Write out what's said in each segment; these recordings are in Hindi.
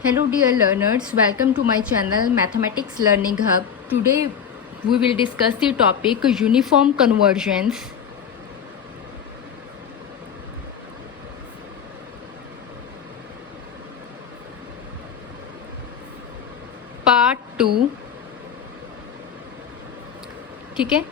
Hello dear learners, welcome to my channel Mathematics Learning Hub. Today we will discuss the topic uniform convergence. Part 2, ठीक है।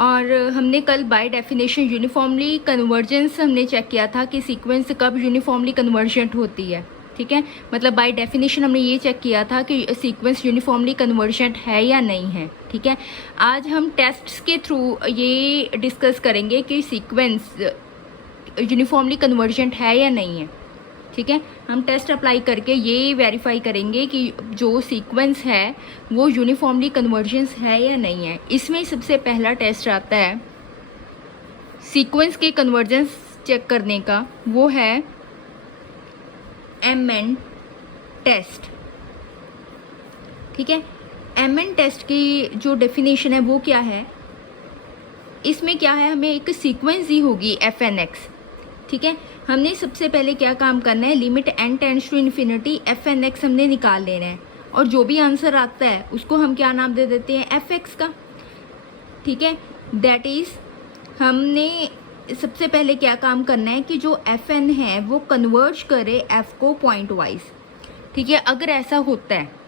और हमने कल बाय डेफिनेशन यूनिफॉर्मली कन्वर्जेंस हमने चेक किया था कि सीक्वेंस कब यूनिफॉर्मली कन्वर्जेंट होती है, ठीक है। मतलब बाय डेफिनेशन हमने ये चेक किया था कि सीक्वेंस यूनिफॉर्मली कन्वर्जेंट है या नहीं है, ठीक है। आज हम टेस्ट्स के थ्रू ये डिस्कस करेंगे कि सीक्वेंस यूनिफॉर्मली कन्वर्जेंट है या नहीं है, ठीक है। हम टेस्ट अप्लाई करके ये वेरीफाई करेंगे कि जो सीक्वेंस है वो यूनिफॉर्मली कन्वर्जेंस है या नहीं है। इसमें सबसे पहला टेस्ट आता है सीक्वेंस के कन्वर्जेंस चेक करने का, वो है MN टेस्ट, ठीक है। MN टेस्ट की जो डेफिनेशन है वो क्या है, इसमें क्या है, हमें एक सीक्वेंस दी होगी fnx, ठीक है। हमने सबसे पहले क्या काम करना है, limit n tends to infinity fnx हमने निकाल लेना है, और जो भी आंसर आता है उसको हम क्या नाम दे देते हैं, fx का, ठीक है। दैट इज हमने सबसे पहले क्या काम करना है कि जो fn है वो कन्वर्ज करे f को पॉइंट वाइज, ठीक है। अगर ऐसा होता है,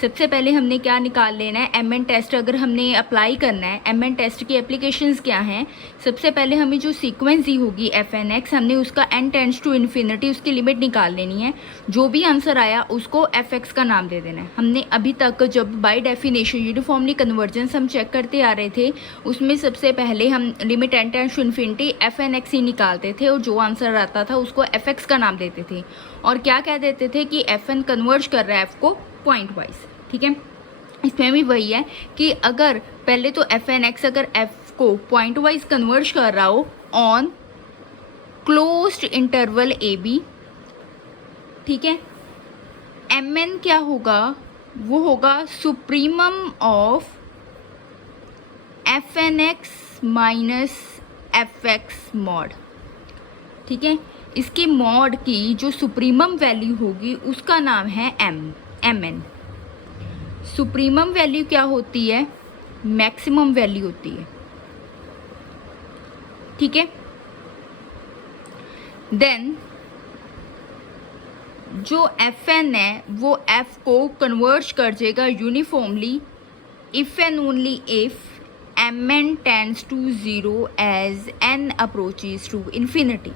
सबसे पहले हमने क्या निकाल लेना है, MN टेस्ट अगर हमने अप्लाई करना है, MN टेस्ट की एप्लीकेशंस क्या हैं। सबसे पहले हमें जो सीक्वेंस दी होगी fnx, हमने उसका n टेंड्स टू इन्फिनिटी उसकी लिमिट निकाल लेनी है। जो भी आंसर आया उसको fx का नाम दे देना है। हमने अभी तक जब बाय डेफिनेशन यूनिफॉर्मली कन्वर्जेंस हम चेक करते आ रहे थे, उसमें सबसे पहले हम limit n tends to infinity fnx ही निकालते थे, और जो आंसर आता था उसको fx का नाम देते थे, और क्या कह देते थे कि fn कन्वर्ज कर रहा है f को पॉइंट वाइज, ठीक है। इसमें भी वही है कि अगर पहले तो fnx अगर f को पॉइंट वाइज कन्वर्ज कर रहा हो ऑन क्लोज्ड इंटरवल ab, ठीक है, mn क्या होगा, वो होगा supremum of fnx minus fx mod, ठीक है। इसकी मॉड की जो सुप्रीमम वैल्यू होगी उसका नाम है mn। सुप्रीमम वैल्यू क्या होती है, मैक्सिमम वैल्यू होती है, ठीक है। देन जो fn है वो f को कन्वर्ज कर देगा uniformly if and only if mn tends to 0 as n approaches to infinity.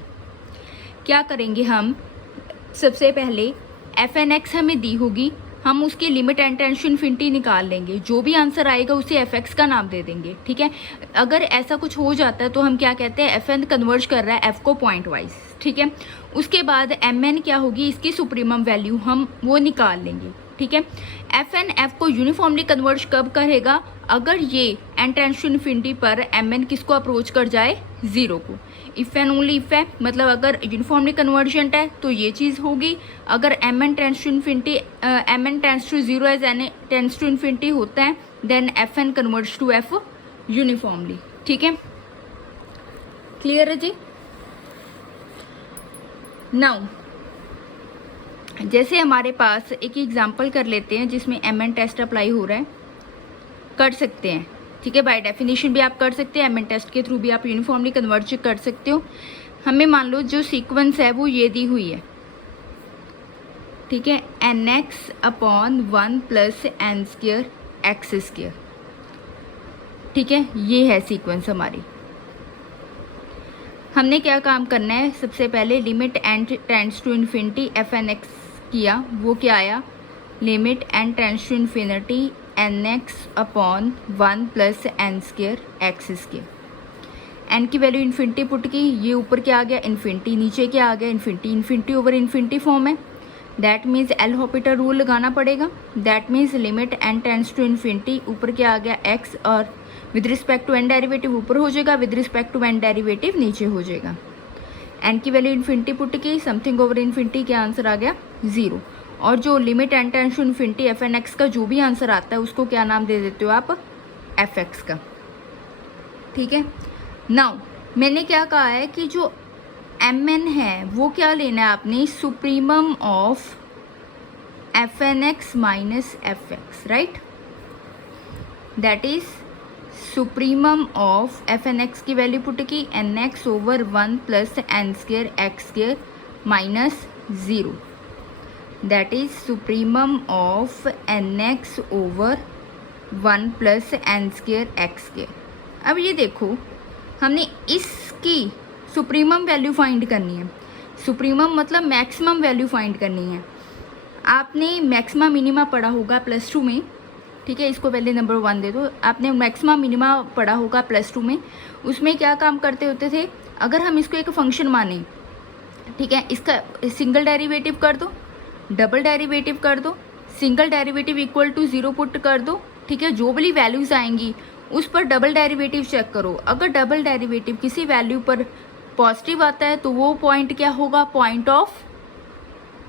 क्या करेंगे हम, सबसे पहले fnx हमें दी होगी, हम उसकी limit n tends to infinity निकाल लेंगे, जो भी आंसर आएगा उसे fx का नाम दे देंगे, ठीक है। अगर ऐसा कुछ हो जाता है तो हम क्या कहते हैं, fn कन्वर्ज कर रहा है f को पॉइंट वाइज, ठीक है। उसके बाद mn क्या होगी, इसकी सुप्रीमम वैल्यू हम वो निकाल लेंगे, ठीक है। fn f को यूनिफॉर्मली कन्वर्ज कब करेगा, अगर ये n टेंड्स टू इन्फिनिटी पर mn किसको अप्रोच कर जाए, 0 को। इफ एंड ओनली इफ है, मतलब अगर यूनिफॉर्मली कन्वर्जेंट है तो ये चीज़ होगी। अगर mn tends to infinity mn tends to 0 as n tends to infinity होता है, then fn converge to f uniformly, ठीक है। क्लियर है जी। नाउ जैसे हमारे पास एक एग्जांपल कर लेते हैं जिसमें mn टेस्ट अप्लाई हो रहा है, कर सकते हैं, ठीक है। बाय डेफिनेशन भी आप कर सकते हैं, MN टेस्ट के थ्रू भी आप यूनिफॉर्मली कन्वर्ज कर सकते हो। हमें मान लो जो सीक्वेंस है वो ये दी हुई है, ठीक है, nx upon 1 plus n square x square, ठीक है। ये है सीक्वेंस हमारी। हमने क्या काम करना है, सबसे पहले limit n tends to infinity fnx किया, वो क्या आया, limit n tends to infinity nx upon 1 plus n square x square. n की वैल्यू इन्फिनिटी पुट की, ये ऊपर क्या आ गया, इन्फिनिटी, नीचे क्या आ गया, infinity. Infinity over infinity form है, that means L'Hopital rule लगाना पड़ेगा। That means limit n tends to infinity, ऊपर क्या आ गया x, और with respect to n derivative ऊपर हो जाएगा, with respect to n derivative नीचे हो जाएगा। n की वैल्यू इन्फिनिटी पुट की, समथिंग ओवर इन्फिनिटी, क्या आंसर आ गया, 0। और जो limit n tends to infinity fnx का जो भी आंसर आता है उसको क्या नाम दे देते हो आप, fx का, ठीक है। नाउ मैंने क्या कहा है कि जो mn है वो क्या लेना है आपने, supremum of fnx minus fx, right? That is supremum of fnx की वैल्यू पुट की nx over 1 plus N square x square minus 0. That is supremum of nx over 1 plus N square x square. अब ये देखो, हमने इसकी सुप्रीमम वैल्यू फाइंड करनी है. सुप्रीमम मतलब मैक्सिमम वैल्यू फाइंड करनी है. आपने मैक्सिमा मिनिमा पढ़ा होगा +2 में, ठीक है. इसको पहले नंबर 1 दे दो. आपने मैक्सिमा मिनिमा पढ़ा होगा +2 में. उसमें क्या काम करते होते थे, अगर हम इसको एक फंक्शन माने, ठीक है, इसका सिंगल डेरिवेटिव कर दो, डबल डेरिवेटिव कर दो, single derivative equal to 0 put कर दो, ठीक है. जो भी वैल्यूज़ आएंगी उस पर डबल डेरिवेटिव चेक करो. अगर डबल डेरिवेटिव किसी वैल्यू पर पॉजिटिव आता है तो वो पॉइंट क्या होगा, पॉइंट ऑफ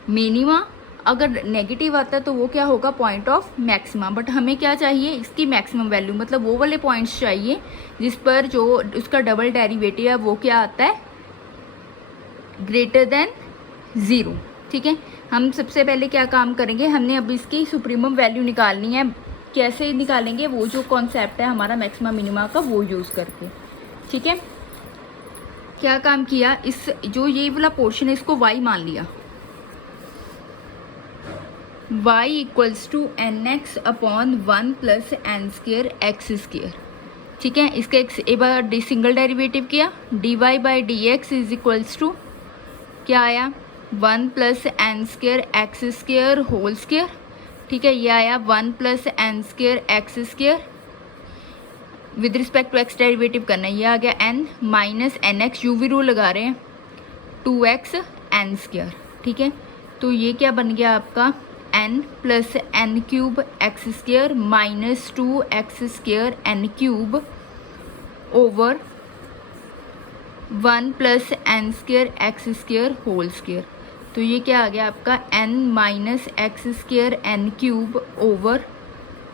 मिनिमा. अगर नेगेटिव आता है तो वो क्या होगा, पॉइंट ऑफ मैक्सिमा. बट हमें क्या चाहिए, इसकी मैक्सिमम वैल्यू, मतलब वो वाले पॉइंट्स चाहिए जिस पर जो उसका डबल डेरिवेटिव है वो क्या आता है, ग्रेटर देन 0, ठीक है. हम सबसे पहले क्या काम करेंगे, हमने अब इसकी सुप्रीमम वैल्यू निकालनी है. कैसे निकालेंगे, वो जो कॉन्सेप्ट है हमारा मैक्सिमा मिनिमा का वो यूज़ करके, ठीक है. क्या काम किया, इस जो ये वाला पोर्शन है इसको y मान लिया. y equals to nx upon 1 plus N square x square, ठीक है. इसका एक बार सिंगल डेरिवेटिव किया, dy by D x is equals to क्या आया, 1 plus N square x square whole square, ठीक है. ये आया 1 plus N square x square. With respect to x derivative करना है, ये आ गया n minus n x, UV rule लगा रहे हैं, 2x एन स्केयर, ठीक है. तो ये क्या बन गया आपका, n plus n cube x square minus 2x square N cube over 1 plus N square x square whole square. तो ये क्या आ गया आपका, n minus x square N cube over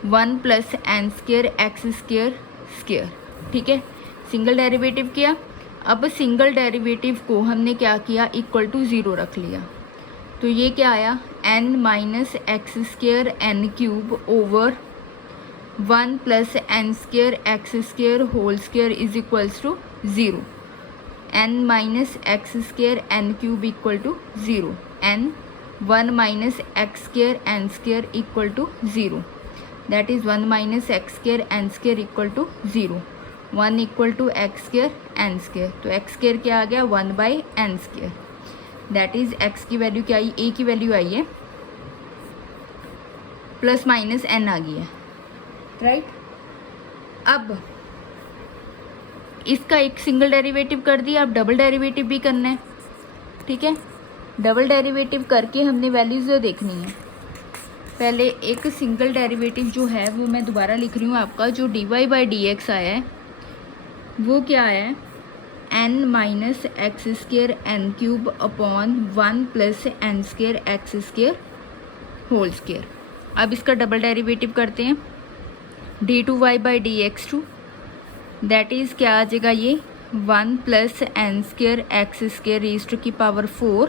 1 plus N square x square square, ठीक है. सिंगल डेरिवेटिव किया. अब सिंगल डेरिवेटिव को हमने क्या किया, इक्वल टू 0 रख लिया. तो ये क्या आया, n minus x square N cube over 1 plus N square x square whole square is equals to 0. n minus x square N cube equal to 0. n 1 minus x square n square equal to 0. That is 1 minus x square n square equal to 0. 1 equal to x square n square. तो एक्स स्केयर क्या आ गया, 1 by n square. That is x की वैल्यू क्या आई, ए की वैल्यू आई है, प्लस माइनस एन आ गई है, राइट. अब इसका एक सिंगल डेरिवेटिव कर दिया, अब डबल डेरिवेटिव भी करना है, ठीक है. डबल डेरिवेटिव करके हमने वैल्यूज़ देखनी है. पहले एक सिंगल डेरिवेटिव जो है वो मैं दोबारा लिख रही हूँ आपका, जो dy बाई डी एक्स आया है वो क्या आया है, n minus x square N cube upon 1 plus N square x square whole square. अब इसका डबल डेरिवेटिव करते हैं, d2y by D X two, that is क्या आ जाएगा, ये 1 plus N square x square raise to की power 4,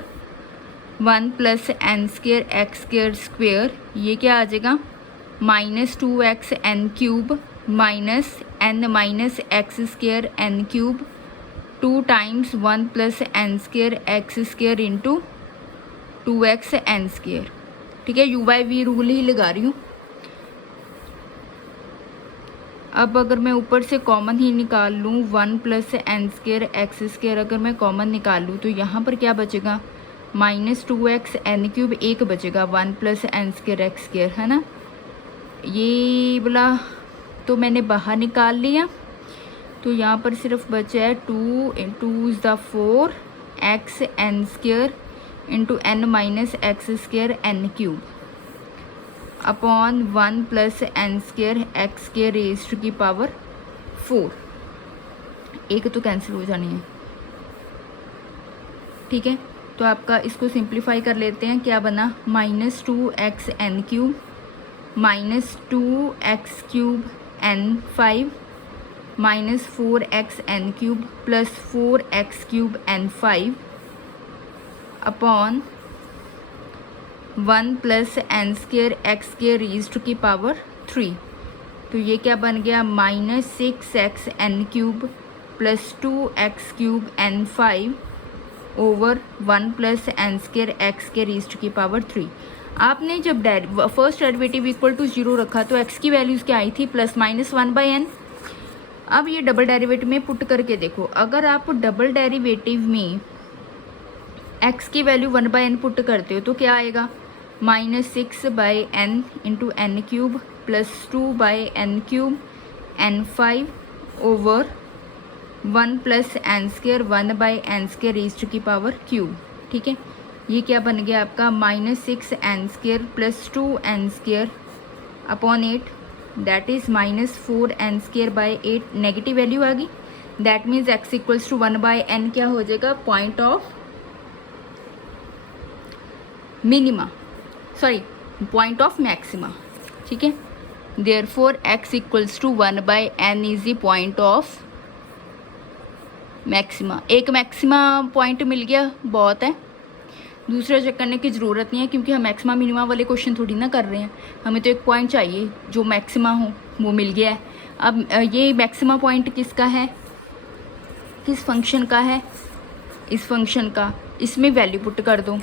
1 plus N square x square square, ये क्या आ जाएगा, minus 2x N cube minus N minus x square N cube 2 times 1 plus N square x square into 2x n square, ठीक है. u बाई वी रूल ही लगा रही हूँ. अब अगर मैं ऊपर से कॉमन ही निकाल लूँ, 1 plus N square x square अगर मैं कॉमन निकाल लूँ तो यहाँ पर क्या बचेगा, माइनस 2x एन क्यूब, एक बचेगा 1 plus N square x square, है ना. ये बोला तो मैंने बाहर निकाल लिया. तो यहाँ पर सिर्फ बचा है 2 is the 4 x n square into n minus x square N cube upon 1 plus N square x square raise to की पावर 4. एक तो कैंसिल हो जानी है, ठीक है. तो आपका इसको सिंप्लीफाई कर लेते हैं, क्या बना, minus 2x N cube minus 2x cube n 5 minus 4x n cube plus 4x cube n 5 upon 1 plus N square x square raised की पावर 3। तो ये क्या बन गया, -6x n cube plus 2x cube n5 over 1 plus N square x के रेज़्ड की पावर 3। आपने जब फर्स्ट डेरिवेटिव इक्वल टू 0 रखा तो x की वैल्यूज़ क्या आई थी, +-1/n। अब ये डबल डेरिवेटिव में पुट करके देखो, अगर आप डबल डेरिवेटिव में x की वैल्यू 1/n पुट करते हो तो क्या आएगा, -6/n into N cube plus 2/n cube n5 over 1 plus N square 1/n square raised की पावर क्यूब। ठीक है, ये क्या बन गया आपका, -6n square plus 2n square upon 8, that is -4n square by 8। Negative value आ गई, that means x equals to 1/n क्या हो जाएगा, point of minima, sorry point of maxima. ठीक है, therefore x equals to 1/n is the point of maxima. एक मैक्सिमा पॉइंट मिल गया, बहुत है, दूसरा चेक करने की ज़रूरत नहीं है क्योंकि हम मैक्सिमा मिनिमा वाले क्वेश्चन थोड़ी ना कर रहे हैं, हमें तो एक पॉइंट चाहिए जो मैक्सिमा हो, वो मिल गया है। अब ये मैक्सिमा पॉइंट किसका है, किस फंक्शन का है, इस फंक्शन का, इसमें वैल्यू पुट कर दो।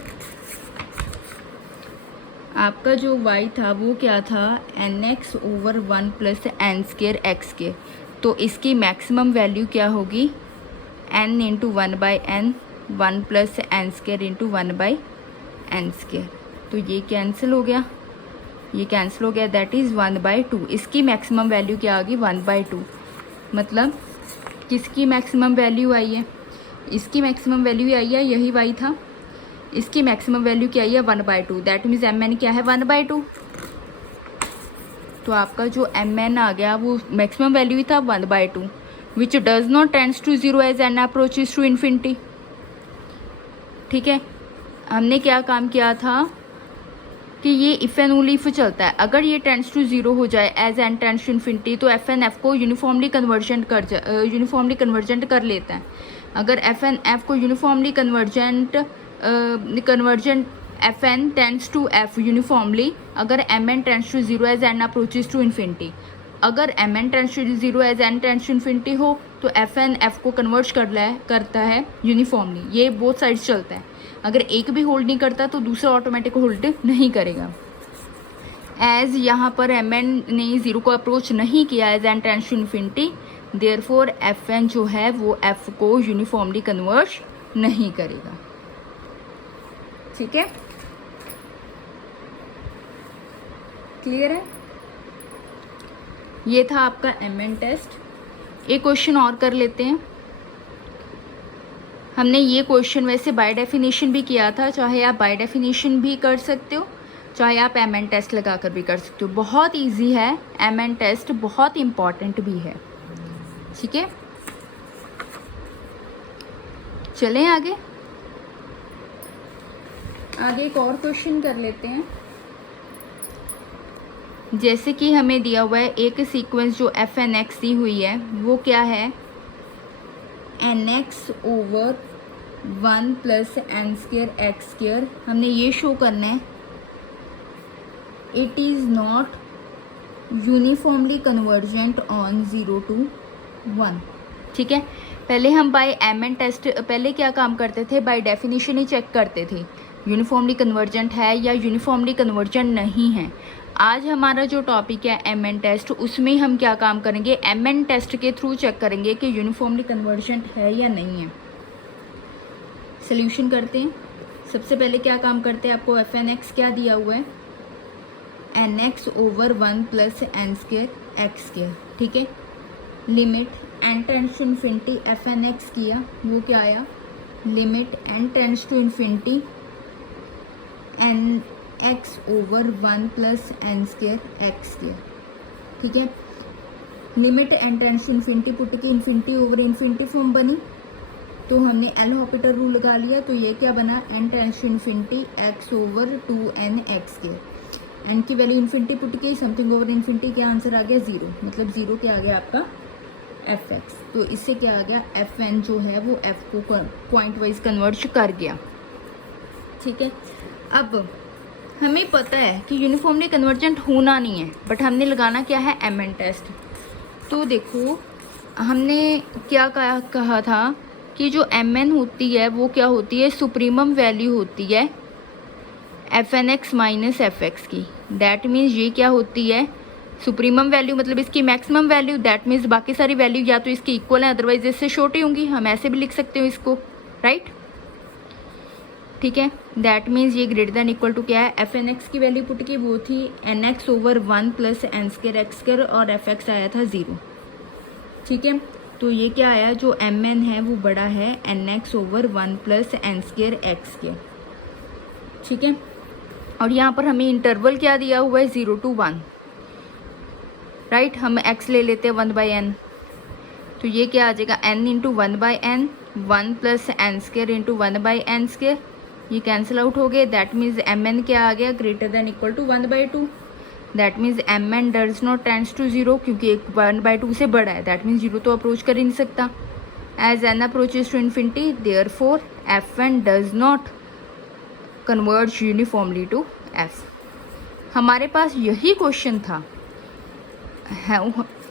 आपका जो y था वो क्या था, nx over 1 plus N square x square, तो इसकी मैक्सिमम वैल्यू क्या होगी, n into 1/n 1 plus N square into 1/n square. तो ये कैंसिल हो गया, ये कैंसिल हो गया, दैट इज़ 1/2। इसकी मैक्सिमम वैल्यू क्या आ गई, 1/2। मतलब किसकी मैक्सिमम वैल्यू आई है, इसकी मैक्सिमम वैल्यू आई है, यही y था, इसकी मैक्सिमम वैल्यू क्या आई है, 1/2। दैट मीन्स mn क्या है, 1/2। तो आपका जो mn आ गया वो मैक्सिमम वैल्यू ही था 1/2, which does not tends to 0 as n approaches to infinity. ठीक है, हमने क्या काम किया था कि ये इफ़ एंड ओनली इफ चलता है, अगर ये टेंड्स टू 0 हो जाए as N tends to infinity तो एफ एन एफ को यूनिफॉर्मली कन्वर्जेंट कर लेता है। अगर एफ एन एफ को uniformly convergent F N tends to F uniformly, अगर M N tends to 0 as N approaches to infinity, अगर M N tends to 0 as N tends to infinity हो तो एफ एन एफ को कन्वर्ट करता है यूनिफॉर्मली। ये बोथ साइड्स चलता है, अगर एक भी होल्ड नहीं करता तो दूसरा ऑटोमेटिक होल्ड नहीं करेगा। एज यहाँ पर एम एन ने 0 को अप्रोच नहीं किया as N tends to infinity, therefore f n जो है वो एफ को यूनिफॉर्मली कन्वर्ट नहीं करेगा। ठीक है, क्लियर है, ये था आपका एम एन टेस्ट। एक क्वेश्चन और कर लेते हैं। हमने ये क्वेश्चन वैसे बाय डेफिनेशन भी किया था, चाहे आप बाय डेफिनेशन भी कर सकते हो, चाहे आप एम एन टेस्ट लगाकर भी कर सकते हो। बहुत इजी है एम एन टेस्ट, बहुत इम्पॉर्टेंट भी है। ठीक है, चलें आगे एक और क्वेश्चन कर लेते हैं। जैसे कि हमें दिया हुआ है एक सीक्वेंस जो एफ एन एक्स दी हुई है, वो क्या है, n x over 1 plus N square x square. हमने ये शो करना है it is not uniformly convergent on 0 to 1। ठीक है, पहले हम बाय एम एन टेस्ट पहले क्या काम करते थे, बाय डेफिनेशन ही चेक करते थे यूनिफॉर्मली कन्वर्जेंट है या यूनिफॉर्मली कन्वर्जेंट नहीं है। आज हमारा जो टॉपिक है एम एन टेस्ट, उसमें हम क्या काम करेंगे, एम एन टेस्ट के थ्रू चेक करेंगे कि यूनिफॉर्मली कन्वर्जेंट है या नहीं है। सोल्यूशन करते हैं। सबसे पहले क्या काम करते हैं, आपको एफ एन एक्स क्या दिया हुआ है, n x over 1 plus N square x square. ठीक है, limit n tends to infinity f n x किया, वो क्या आया, limit n tends to infinity n x over 1 plus N square x square. ठीक है, limit n tends to infinity put की इन्फिनिटी ओवर इन्फिनिटी फॉर्म बनी, तो हमने एल हॉपिटर रूल लगा लिया, तो ये क्या बना, n tends to infinity x over 2n x square. N की वैल्यू इन्फिनिटी पुट की, समथिंग ओवर इन्फिनिटी, क्या आंसर आ गया 0, मतलब 0 क्या आ गया आपका एफ एक्स। तो इससे क्या आ गया, एफ एन जो है वो एफ को पॉइंट वाइज कन्वर्ट कर गया। ठीक है, अब हमें पता है कि यूनिफॉर्मली कन्वर्जेंट होना नहीं है, बट हमने लगाना क्या है, एम एन टेस्ट। तो देखो हमने क्या कहा था कि जो एम एन होती है वो क्या होती है, सुप्रीमम वैल्यू होती है f n x minus f x की। दैट मीन्स ये क्या होती है, सुप्रीमम वैल्यू मतलब इसकी मैक्सिमम वैल्यू। दैट मीन्स बाकी सारी वैल्यू या तो इसकी इक्वल है, अदरवाइज इससे छोटी होंगी। हम ऐसे भी लिख सकते हो इसको, राइट। ठीक है, दैट मीन्स ये ग्रेटर देन इक्वल टू क्या है, एफ एन एक्स की वैल्यू पुट की वो थी n x over 1 plus n square x square, और एफ एक्स आया था 0। ठीक है, तो ये क्या आया, जो एम एन है वो बड़ा है n x over 1 plus n square x square. ठीक है, और यहाँ पर हमें इंटरवल क्या दिया हुआ है, 0 to 1, राइट। हम x ले लेते हैं 1/n, तो ये क्या आ जाएगा, n into 1/n, 1 plus n square into 1/n square, ये कैंसिल आउट हो गए। दैट मीन्स एम एन क्या आ गया, greater than equal to 1/2। That means m n does not tends to 0, क्योंकि 1/2 से बड़ा है। दैट मीन्स 0 तो अप्रोच कर ही नहीं सकता। As n approaches to infinity, therefore f n does not converge uniformly to f. हमारे पास यही क्वेश्चन था,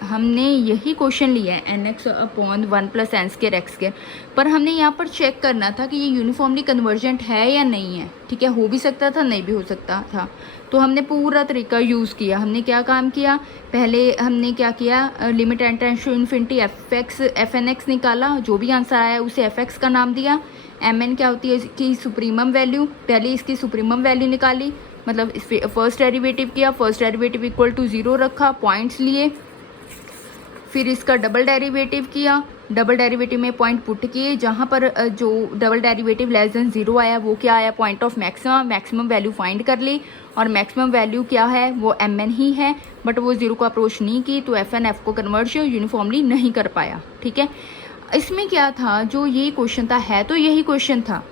हमने यही क्वेश्चन लिया है n x upon 1 plus n square x square, पर हमने यहाँ पर चेक करना था कि ये यूनिफॉर्मली कन्वर्जेंट है या नहीं है। ठीक है, हो भी सकता था, नहीं भी हो सकता था। तो हमने पूरा तरीका यूज़ किया। हमने क्या काम किया, पहले हमने क्या किया, limit n tends to infinity f n x निकाला, जो भी आंसर आया उसे एफ एक्स का नाम दिया। एम एन क्या होती है, इसकी सुप्रीमम वैल्यू, पहले इसकी सुप्रीमम वैल्यू निकाली, मतलब फर्स्ट डेरिवेटिव किया, फर्स्ट डेरिवेटिव इक्वल टू 0 रखा, पॉइंट्स लिए, फिर इसका डबल डेरिवेटिव किया, डबल डेरिवेटिव में पॉइंट पुट किए, जहाँ पर जो डबल डेरिवेटिव लेस देन 0 आया वो क्या आया, point of maximum, maximum value find कर ली, और मैक्सिमम वैल्यू क्या है, वो एम एन ही है, बट वो 0 को अप्रोच नहीं की, तो एफ एन एफ को कन्वर्ज यूनिफॉर्मली नहीं कर पाया। ठीक है, इसमें क्या था, जो ये क्वेश्चन था, है तो यही क्वेश्चन था।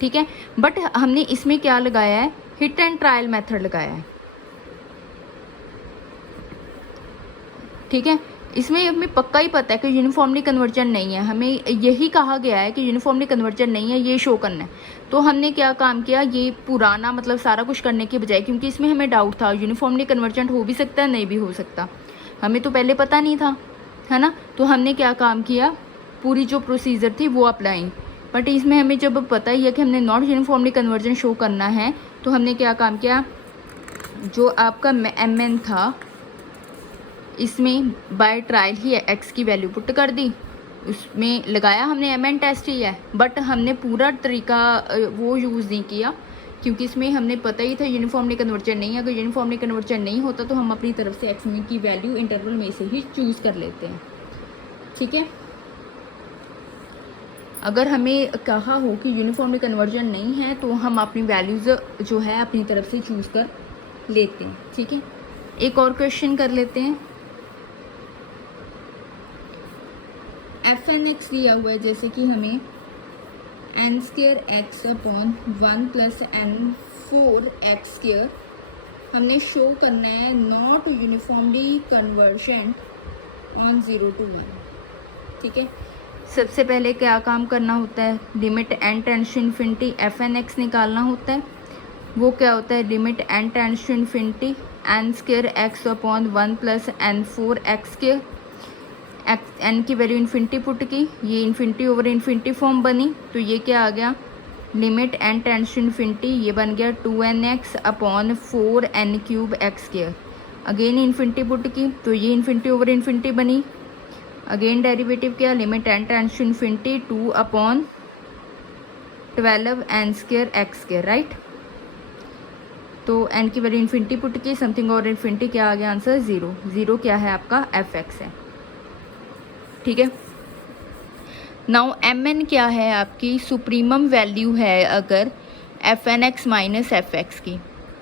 ठीक है, बट हमने इसमें क्या लगाया है, हिट एंड ट्रायल मेथड लगाया है। ठीक है, इसमें हमें पक्का ही पता है कि यूनिफॉर्मली कन्वर्जेंट नहीं है, हमें यही कहा गया है कि यूनिफॉर्मली कन्वर्जेंट नहीं है, ये शो करना है। तो हमने क्या काम किया, ये पुराना मतलब सारा कुछ करने के बजाय, क्योंकि इसमें हमें डाउट था यूनिफॉर्मली कन्वर्जेंट हो भी सकता है, नहीं भी हो सकता, हमें तो पहले पता नहीं था, है ना। तो हमने क्या काम किया, पूरी जो प्रोसीजर थी वो अप्लाई, बट इसमें हमें जब पता ही है कि हमने नॉट यूनिफॉर्मली कन्वर्जेंट शो करना है, तो हमने क्या काम किया, जो आपका एम एन था इसमें बाय ट्रायल ही एक्स की वैल्यू पुट कर दी, उसमें लगाया हमने एम एन टेस्ट ही है, बट हमने पूरा तरीका वो यूज़ नहीं किया, क्योंकि इसमें हमने पता ही था यूनिफॉर्मली कन्वर्जेंट नहीं है। अगर यूनिफॉर्मली कन्वर्जेंट नहीं होता तो हम अपनी तरफ से एक्स में की वैल्यू इंटरवल में से ही चूज़ कर लेते हैं। ठीक है, अगर हमें कहा हो कि यूनिफॉर्मली कन्वर्जेंट नहीं है तो हम अपनी वैल्यूज़ जो है अपनी तरफ से चूज़ कर लेते हैं। ठीक है, एक और क्वेश्चन कर लेते हैं। एफ एन एक्स दिया हुआ है, जैसे कि हमें n square x upon 1 plus n 4 x square हमने शो करना है not uniformly convergent on 0 to 1। ठीक है, सबसे पहले क्या काम करना होता है, limit n tends to infinity f n x निकालना होता है। वो क्या होता है, limit n tends to infinity n square x upon 1 plus n 4 x square, n की वैल्यू इन्फिनिटी पुट की, ये इन्फिनिटी ओवर इन्फिनिटी फॉर्म बनी, तो ये क्या आ गया, limit n tends to infinity, ये बन गया 2nx अपॉन 4n³ x square, again infinity put की, तो ये इन्फिनिटी ओवर इन्फिनिटी बनी, अगेन डेरिवेटिव क्या, limit n tends to infinity 2 अपॉन 12n² एक्स स्क्र, राइट। तो n की वैल्यू इन्फिनिटी पुट की, समथिंग और इन्फिनिटी, क्या आ गया आंसर 0। 0 क्या है आपका, एफ एक्स है। ठीक है, नाउ एम एन क्या है, आपकी सुप्रीमम वैल्यू है अगर F n x minus f x की,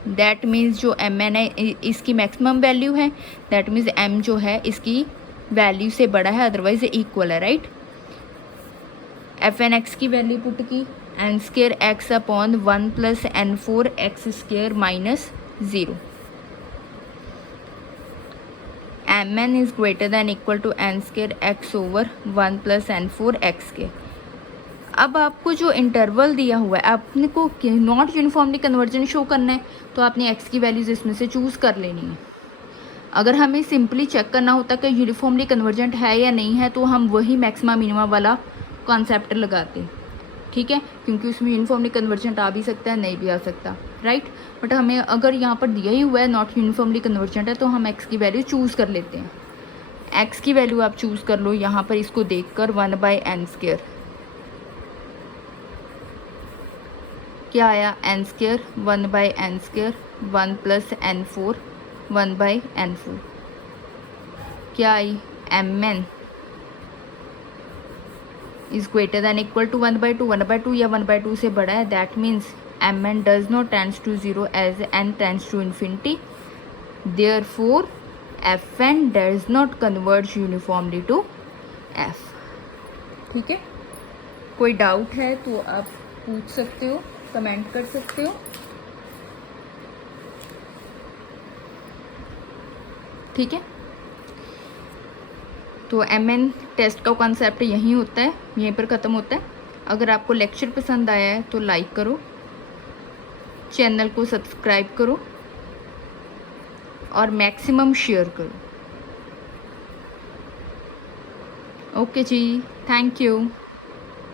दैट मीन्स जो एम एन है इसकी मैक्सिमम वैल्यू है, दैट मीन्स एम जो है इसकी वैल्यू से बड़ा है, अदरवाइज इक्वल है, राइट। एफ एन एक्स की वैल्यू पुट की, n square x upon 1 plus n 4 x square minus 0, m n is greater than equal to n square x over 1 plus n 4 x square. अब आपको जो इंटरवल दिया हुआ है, आपने को नॉट यूनिफॉर्मली कन्वर्जेंट शो करना है तो आपने एक्स की वैल्यूज़ इसमें से चूज़ कर लेनी है। अगर हमें सिंपली चेक करना होता कि यूनिफॉर्मली कन्वर्जेंट है या नहीं है तो हम वही मैक्सिमा मिनिमा वाला कॉन्सेप्ट लगाते, ठीक है, क्योंकि उसमें यूनिफॉर्मली कन्वर्जेंट आ भी सकता है, नहीं भी आ सकता, राइट। बट हमें अगर यहाँ पर दिया ही हुआ है नॉट यूनिफॉर्मली कन्वर्जेंट है तो हम एक्स की वैल्यू चूज़ कर लेते हैं। एक्स की वैल्यू आप चूज़ कर लो यहाँ पर, इसको देखकर 1/n², क्या आया n², 1/n², 1 + n4, 1/n4, क्या आई mn is greater than equal to 1/2, 1/2 या 1/2 से बड़ा है, दैट मीन्स mn does not tends to 0 as n tends to infinity, therefore fn does not converge uniformly to f। ठीक है, कोई डाउट है तो आप पूछ सकते हो, कमेंट कर सकते हो। ठीक है, तो MN टेस्ट का कॉन्सेप्ट यहीं होता है, यहीं पर ख़त्म होता है। अगर आपको लेक्चर पसंद आया है तो लाइक करो, चैनल को सब्सक्राइब करो और मैक्सिमम शेयर करो। ओके जी, थैंक यू।